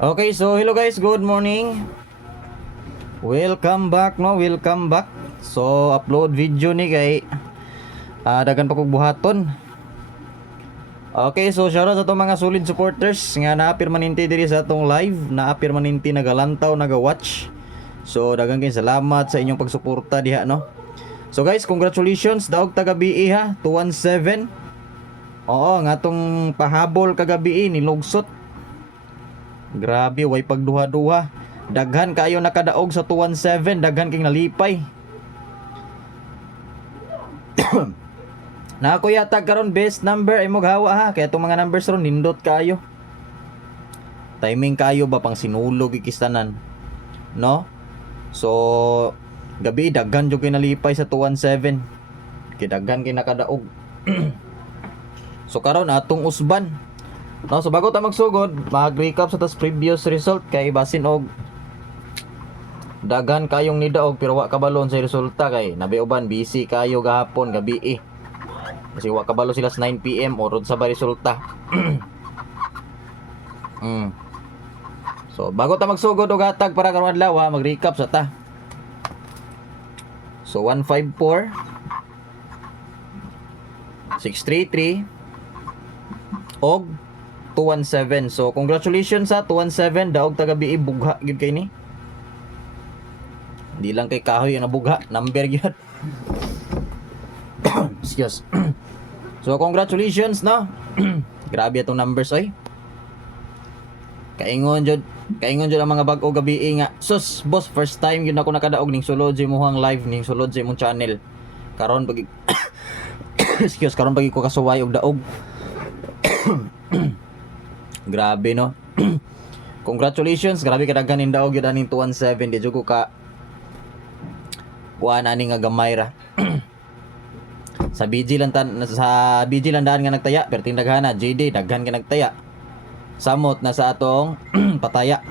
Okay, so hello guys, good morning. Welcome back, no? Welcome back. So, upload video ni kay dagan pa kog buhaton. Okay, so shoutout sa itong mga solid supporters nga naa permanente diri sa atong live, naa permanente nagalantaw, naga-watch. So, daghang kay salamat sa inyong pagsuporta diha, no? So guys, congratulations daog tagabi ha, 217. Oo, nga tong pahabol kagabi ni lugsot. Grabe, way pagduha-duha. Daghan kayo nakadaog sa 217, daghan king nalipay. Na ako yata karon best number ay moghawa ha, kaya itong mga numbers ron nindot kayo. Timing kayo ba pang sinulog ikistanan, no? So gabi daghan jud kay nalipay sa 217. Kay daghan kay nakadaog. So karon atong usban. No, so bago ta magsugod, mag-recap sa tas previous result kay basin og daghan kayong nidaog pero wa kabalon sa resulta kay nabiuban busy kayo gahapon gabi eh. Kasi wa kabalo sila sa 9 PM o rod sa ba resulta. So bago ta magsugod og hatag para karong adlaw, mag-recap sa ta. So 154 633 og 217. So congratulations sa 217 daog tagabi bugha gid kay ni. Di lang kay kahoy ang nabugha, number gyud. Excuse. So congratulations no. Grabe atong numbers oy. Kaingon jud ang mga bag-o gabi nga. Sus, boss, first time gyud ako nakadaog ning sulod sa imong live, ning sulod sa imong channel. Karon pag excuse, karon pag ko kasuway og daog. Grabe no. Congratulations, grabe kadaghan ning daog gyud aning 217 di jud ko ka kuan ani nga gamay ra. Sa BG lang daan nga nagtaya pero tindaghana JD daghan ka nagtaya. Samot na sa atong pataya.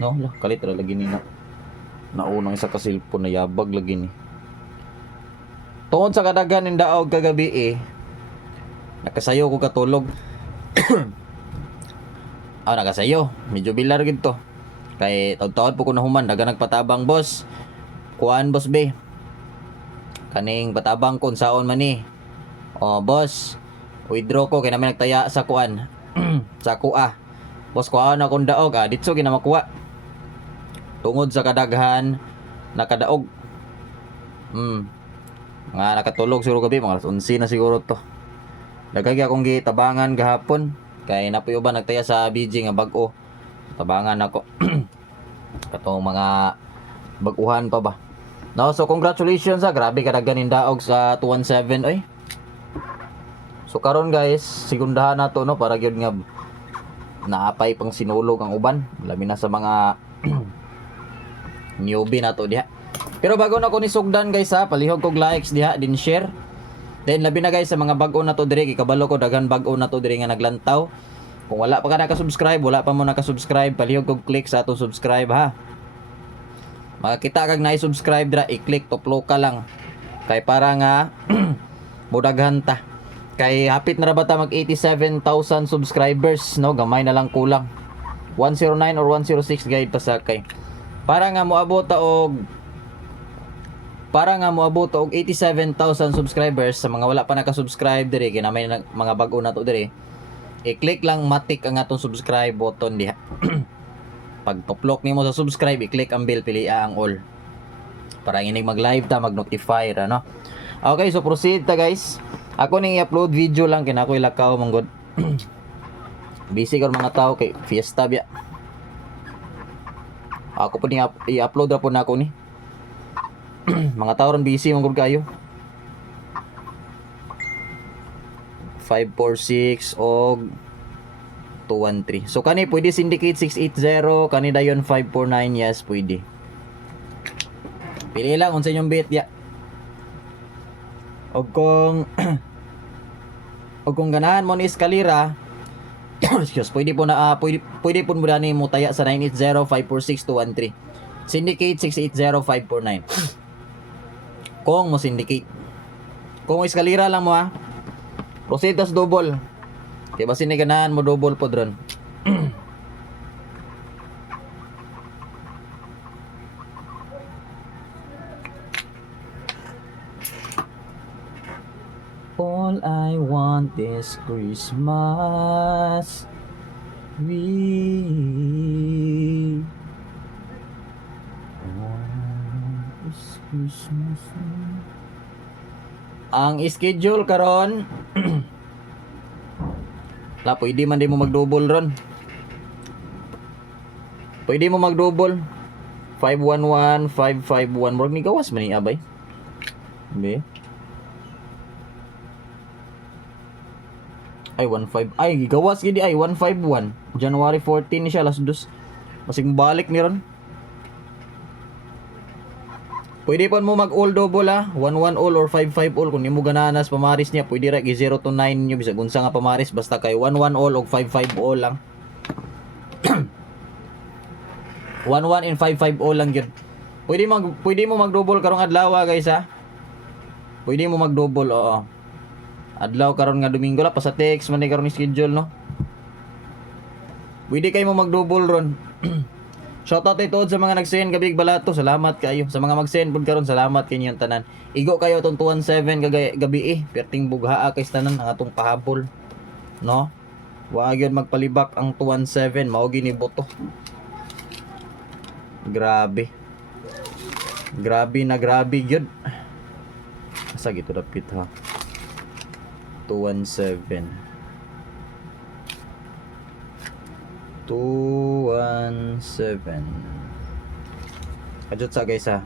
No, kalit ra lagi ni na. Naunang isa ka cellphone na yabag lagi ni. Tungod sa kadaghan ning daog kagabi nakasayo ko katulog. Nakasayo. Medyo bilar gid to. Kay taud-taud po ko nahuman daga nagpatabang boss. Kuan boss be. Kaning patabang kon saon man ni. Oh boss, withdraw ko kay namin nagtaya sa kuan. Sa kuha. Boss kuha na kon daog ditso ginamakuha. Tungod sa kadaghan nakadaog. Nga nakatulog siguro gabi mga 11 na siguro to. Dagay akong gitabangan gahapon kay napuy uban nagtaya sa BG nga bag-o. Tabangan ako. Katong mga bag-uhan pa ba. No, so congratulations grabe kadaghan ning daog sa 217 oy. So karon guys, sigundahan nato no para gyud nga naapay pang sinulog ang uban, labi na sa mga newbie nato diha. Pero bago na ko ni sugdan guys palihog kog likes diha din share. Then labi na guys sa mga bag-o na to dire, ikabalo ko daghan bag-o na to dire nga naglantaw. Kung wala pa ka naka-subscribe, wala pa mo naka-subscribe, palihog kog click sa atong subscribe ha. Makakita kag na-subscribe dira, i-click tuplo ka lang. Kay para nga mudaghan ta. Kay hapit na ra bata mag 87,000 subscribers no, gamay na lang kulang. 109 or 106 guide pa sa kay. Para nga moabot og 87,000 subscribers sa mga wala pa naka-subscribe dire kay na may mga bag-o na to dire. I-click lang matik ang atong subscribe button diha. Pag tuplok nimo sa subscribe, i-click ang bell, pili ang all. Para inig mag-live ta, mag-notify ra no. Okay, so proceed ta guys. Ako ning i-upload video lang kina ko ilakaw manggod. Busy karon mga tao kay fiesta biya. Ako po i-upload ra po na ako ni. Mga tao ron busy manggod kayo. 546 og 213. So kani pwede syndicate 680, kani dayon 549, yes pwede. Pili lang unsa inyong bet ya. Og kung ganahan mo ni eskalera, excuse, pwede po mo ni mo taya sa 980-546-213. Syndicate 680-549. Kung mo syndicate. Kung eskalera lang mo Proceed tas double. Kaya basin ni ganahan mo double po dron. want this Christmas. We want this Christmas. Ang schedule karon la pwede man di mo mag-double ron. Pwede mo mag-double. 511, 551. Murag ni gawas man ni abay. Be. Ay 15. Ay gawas gidi ay 151. January 14 ni siya alas 2. Masig balik ni ron. Pwede pa mo mag all double 11 all or 55 all kung nimo gananas pamaris niya. Pwede ra gi 0 to 9 niyo bisag unsa nga pamaris basta kay 11 all o 55 all lang. 11 and 55 all lang gyud. Pwede mo mag-double karong adlaw guys ha. Pwede mo mag-double oo. Adlaw karon nga Domingo la pa sa text man ni karon ni schedule no. Pwede kay mo mag-double ron. Shoutout ito sa mga nag-send gabig balato. Salamat kayo. Sa mga mag-send pud karon salamat kinyo tanan. Igo kayo tong 217 gabi perting bughaa kay tanan ang atong pahabol. No? Wa gyud magpalibak ang 217 mao gini boto. Grabe. Grabe gyud. Asa gito dapit ha. 217. 217. Ajut sa guys ha.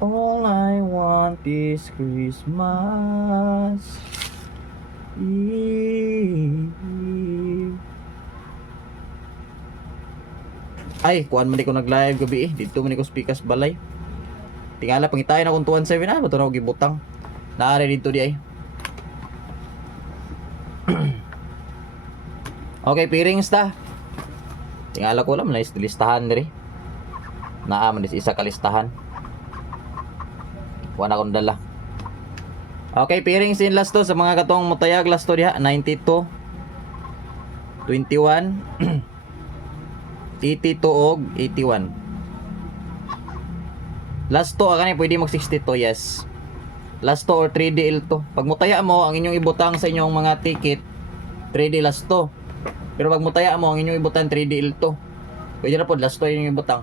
All I want is Christmas Eve. Ay, kuan man di ko nag-live gabi dito man ko speakers balay. Tingala pangitayan akong 217 bato na ko gibutang. Naari dito di ay. Okay, pairings ta. Tingala ko lang na listahan diri. Naa man isa ka listahan. Wala akong dala. Okay, pairings in last to sa mga katong mutayag last to diha 92 21 82 og 81. Last to akani pwede mag 62 yes. Last to or 3DL to. Pag mutaya mo ang inyong ibutang sa inyong mga ticket 3D last to. Pero pag mutaya mo ang inyong ibutang 3DL to. Pwede na po last to inyong ibutang.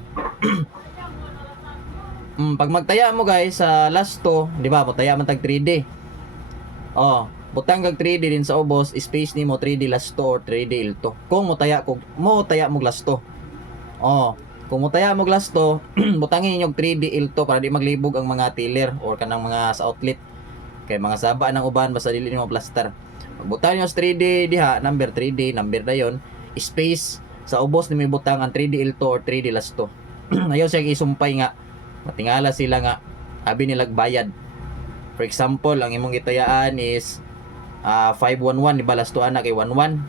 Pag magtaya mo guys sa last to, di ba? Mutaya man tag 3D. Oh, butang kag 3D din sa ubos, space nimo 3D last to or 3DL to. Kung mutaya mo last to. Oh, kung mutaya mo last to, butangin niyo 3DL to para di maglibog ang mga tiller or kanang mga sa outlet. Kay mga saba ng uban basta dili nimo plaster. Butang nyo sa 3D diha, number 3D, number dayon, space sa ubos ni may butang ang 3D L2 or 3D last to. Ayaw siya isumpay nga, matingala sila nga, abi nilag bayad. For example, ang imong gitayaan is 511, di ba last to ana kay 11.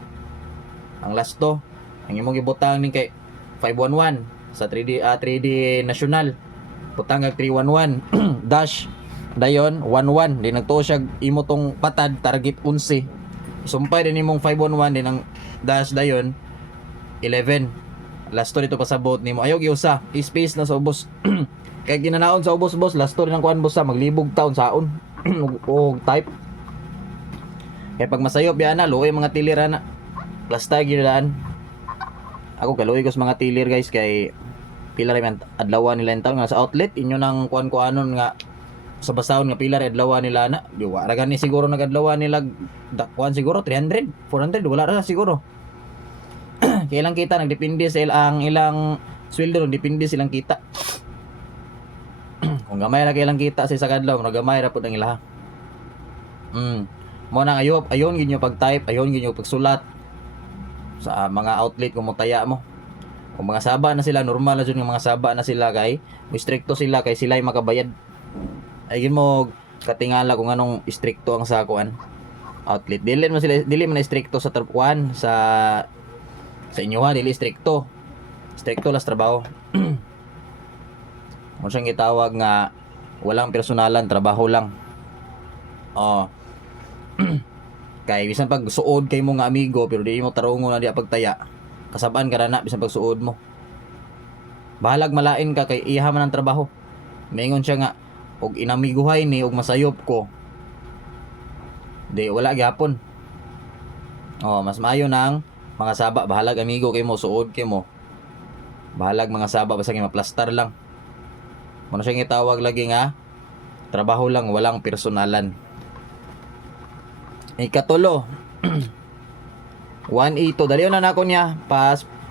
Ang last to, ang imong gibutang ni kay 511 sa 3D national. Butang kag 311 dash dayon 11 di nagtuo siya imo tong patad target 11 sumpay din imong 511 din ang dash dayon 11 last to dito pasabot nimo ayaw giusa space na sa ubos kay ginanaon sa ubos boss last to din ang kuan boss maglibog taon saon og type kay pag masayop ya na luoy mga tilir na plasta ginadaan ako kaluoy ko sa mga tilir guys kay pila rin adlawan nila taon nga sa outlet inyo nang kuan-kuanon nga sa basahon nga pila adlaw nila na di wala gani siguro nagadlaw nila dakwan siguro 300 400 wala ra siguro kailang kita nagdepende sa ilang sweldo depende silang kita kung gamay ra kailang kita sa isa kadlaw gamay ra pud ang ilaha mo nang ayon ginyo pag type ayon ginyo pagsulat sa mga outlet kung mutaya mo kung mga saba na sila normal na jud nga mga saba na sila kay mo stricto sila kay sila ay makabayad ay mo katingala kung anong stricto ang sa kuan outlet dili man stricto sa kuan sa inyo ha dili stricto las trabaho mo siyang gitawag nga walang personalan trabaho lang kay bisan pag suod kay mo nga amigo pero di mo tarungo na di pagtaya kasabaan ka na bisan pag suod mo bahalag malain ka kay iha man ang trabaho maingon siya nga og inamiguhay ni og masayop ko Di wala gyapon. Mas maayo nang mga saba, bahalag amigo kay mo, suod kay mo. Bahalag mga saba basta kay maplastar lang. Mano siya gitawag lagi nga trabaho lang, walang personalan. Ikatulo. 182. Dali na nako niya.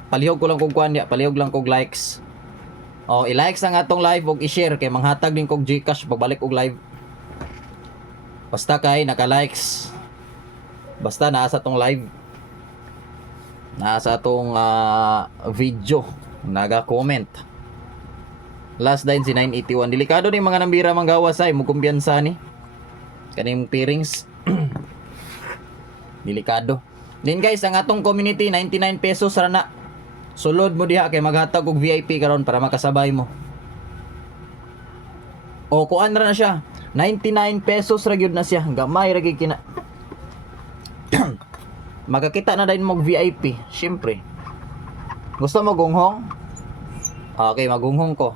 Palihog ko lang kog kuan niya, palihog lang kog likes. I-likes ang atong live ug i-share kay manghatag din kog GCash pagbalik og live. Basta kay naka-likes. Basta naa sa tong live. Naa sa atong video, naga-comment. Last din si 981. Delikado ni mga nambira manggawas ay mo kumpiyansa ni. Kaning pairings. Delikado. Din guys, ang atong community 99 pesos ra na. Sulod mo diha kay maghatag og VIP karon para makasabay mo. Kuan ra na siya. 99 pesos ra gyud na siya. Gamay ra gyud kina. Makakita na din mo og VIP, syempre. Gusto mo gunghong? Okay, magunghong ko.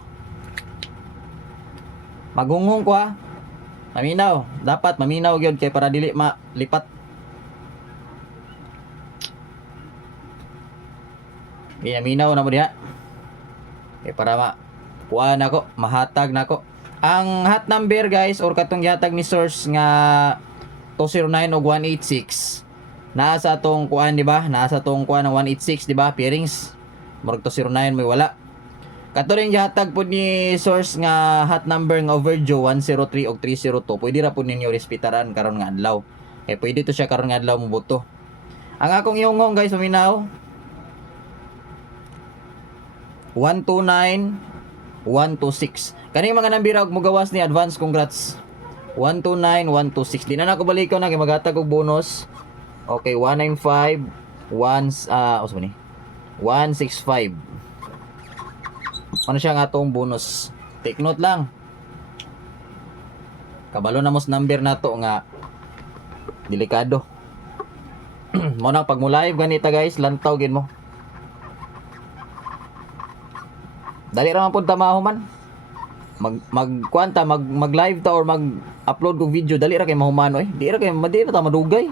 Magunghong ko ha. Maminaw, dapat maminaw gyud kay para dili malipat. Minaw na mo diha. Para kuan ako, mahatag nako. Ang hot number guys or katong gihatag ni source nga 209 o 186. Naa sa atong kuan di ba? Naa sa atong kuan ng 186 di ba? Pairings. Murag 209 may wala. Katuling gihatag pud ni source nga hot number nga overdue 103 o 302. Pwede ra pud ninyo respetaran karon nga adlaw. Pwede to siya karon nga adlaw mo boto. Ang akong iungong guys, maminaw. 129 126. Kani mga nambira og mogawas ni advance congrats. 129 126. Di na nako balikaw na kay maghatag og bonus. Okay, 195 1 165. Ano siya nga atong bonus? Take note lang. Kabalo na mos number nato nga delikado. Mo nang pag mo live ganita guys, lantaw gid mo. Dali ra man pud tamaho man. Mag live ta or mag-upload og video, dali ra kay mahuman oy. Di ra ta madugay.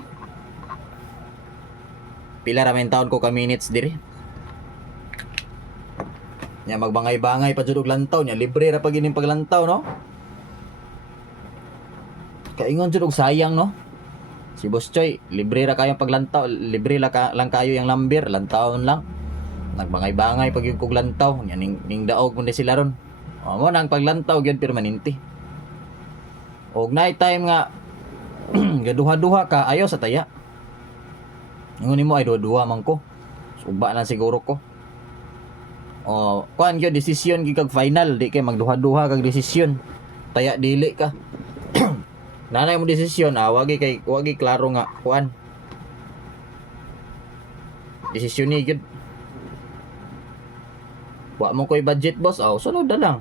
Pila ra men taon ko ka minutes diri. Nya magbangay-bangay pa jud og lantaw nya, libre ra pag ining paglantaw no. Kaingon jud og sayang no. Si Boss Choy, libre ra kayong paglantaw, libre lang kayo yung number, lantawon lang. Nagbangay-bangay pag yung kog lantaw, nya ning daog mo sila ron. Mo nang paglantaw gyud permanente. Og night time nga gaduha-duha ka ayo sa taya. Ingon nimo ay duha-duha man ko. Suba na siguro ko. Kuan gyud desisyon gyud kag final, di kay magduha-duha kag desisyon. Taya dili ka. Nanay mo desisyon, wagi klaro nga kuan. Desisyon ni gyud. Wa mo koy budget boss, sunod na lang.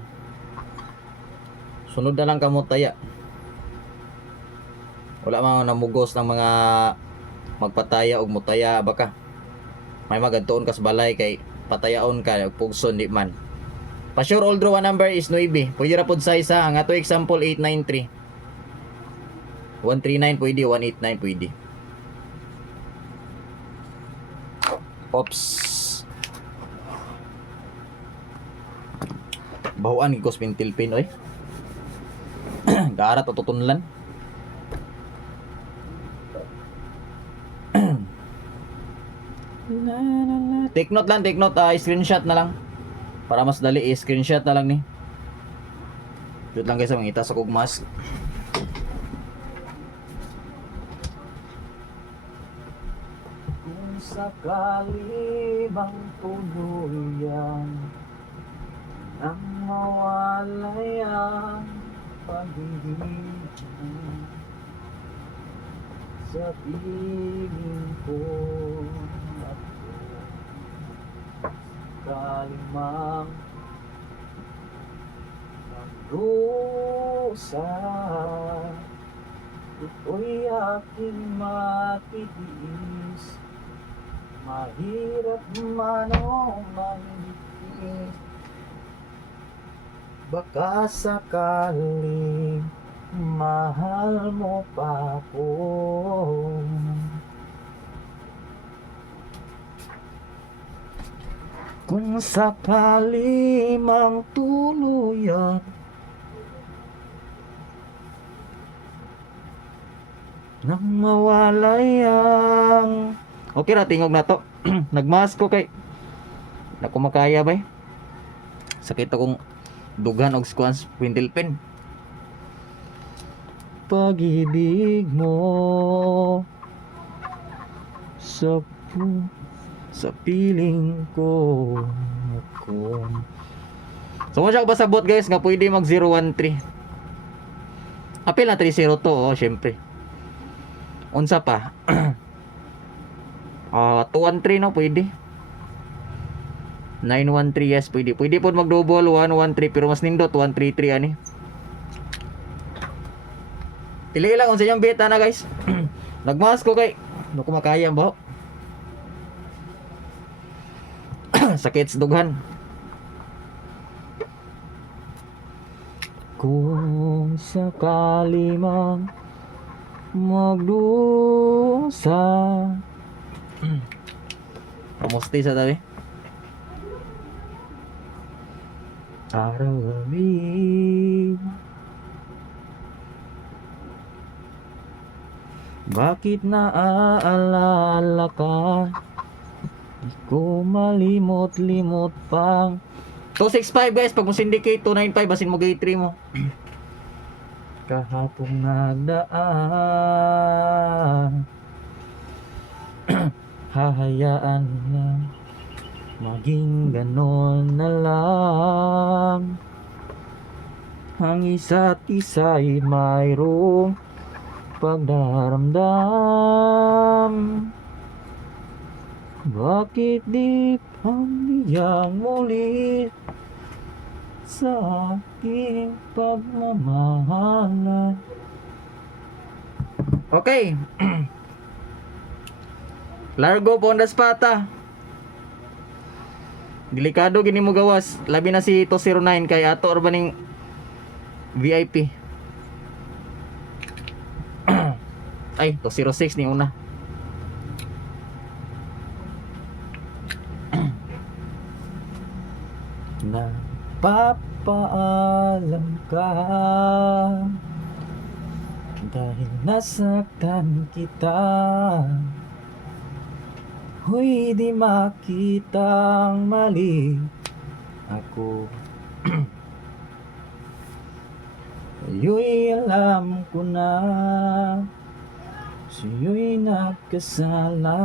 Sunod na lang kamo taya. Wala man namugos ng mga magpataya og mutaya baka. May magadtuon ka sa balay kay patayaon ka og pugson di man. Pa sure all draw number is 9. Pwede ra pud sa isa, ang ato example 893. 139 pwede, 189 pwede. Oops. Bahuan gikos pintilpin oy. Garat o tutunlan. Take note, screenshot na lang. Para mas dali, screenshot na lang ni. Dito lang guys, mangita sa kog mask. Kung sakali bang tuluyan nang mawalay ang pag-ibig sa piling ko at kalimang magdusa, ito'y aking matitiis. Mahirap man o manipis, baka sakaling mahal mo pa ako. Kung sakali mang tuluyan nang mawalay ang... Okay ra, tingog na to. Nagmask ko kay na kumakaya ba eh. Sakit akong dugan og squans window pen. Pag-ibig mo sa sa piling ko ako. So mo siya pasabot guys nga pwede mag 013. Apil na 302 oh syempre. Unsa pa? 213 no pwede. 913 yes pwede. Pwede po mag double 113 pero mas nindot 133 ani. Pili lang kung sa inyong beta na guys. Nagmas ko kay no kumakaya ba? Sakit sa dughan. Kung sakali mang magdusa kamusta sa tabi? Araw-gabi bakit naaalala ka? Di ko malimot-limot pang 265 guys, pag mo syndicate 295 basin mo gate 3 mo. Kahapong nagdaan hahayaan na maging ganon na lang. Ang isa't isa'y mayroong pagdaramdam. Bakit di pamiyang muli sa aking pagmamahalan? Okay. Largo po ondas pata. Delikado gini mo gawas. Labi na si 209 kay ato urbaning VIP. Ay, 206 ni una. Nagpapaalam ka dahil nasaktan kita. Huy, di makitang mali ako. Ayo'y alam ko na sa'yo'y nagkasala.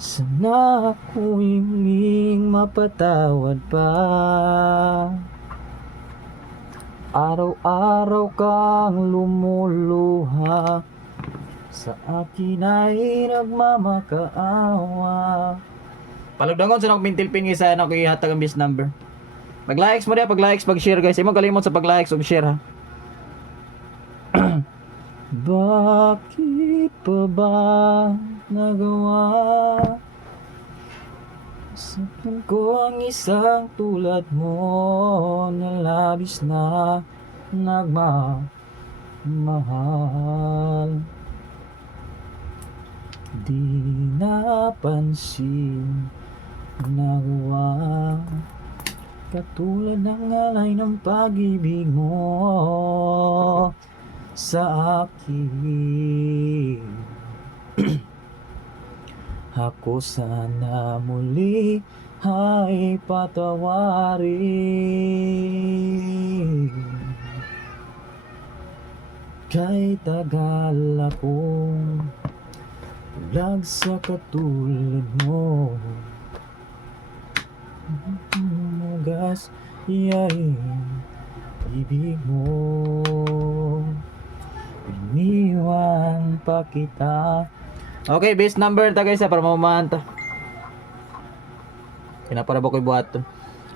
Sana ako'y muling mapatawad pa. Araw-araw kang lumuluha, sa akin ay nagmamakaawa. Palugdangon sa nagmintil pin isa na ko ihatag ang bis number. Pag-likes mo diya, pag-likes, pag-share guys. Imo kalimot sa pag-likes ug share ha. Bakit pa ba nagawa sa ko ang isang tulad mo na labis na nagmamahal? Di napansin nagawa katulad ng alay ng pag-ibig mo sa akin. Ako sana muli ay patawarin, kay tagal akong lag sa katulad mo. Mugas iyay ibig mo, iniwan pa kita. Okay, base number ta guys para mamahan ta. Pinapara ba ko'y buhat to.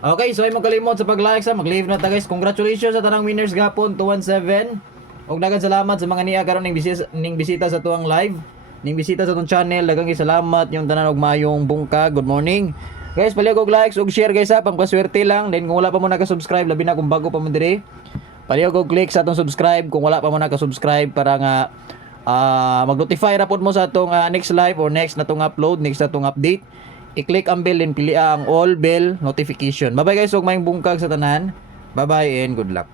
Okay, so ay magkalimot sa pag-like sa mag-leave na ta guys. Congratulations sa tanang winners gapon 217. Og daghang salamat sa mga niya karon ning bisita sa tuang live, ning bisita sa tuang channel. Daghang salamat yung tanan og mayong bungka. Good morning. Guys, palihog og likes ug share guys ha, pangpaswerte lang. Then kung wala pa mo naka-subscribe, labi na kung bago pa mo diri. Palihog og click sa atong subscribe kung wala pa mo naka-subscribe para nga mag-notify ra pod mo sa atong next live or next na tong upload, next na tong update. I-click ang bell din pili ang all bell notification. Bye bye guys, ug maayong bungkag sa tanan. Bye bye and good luck.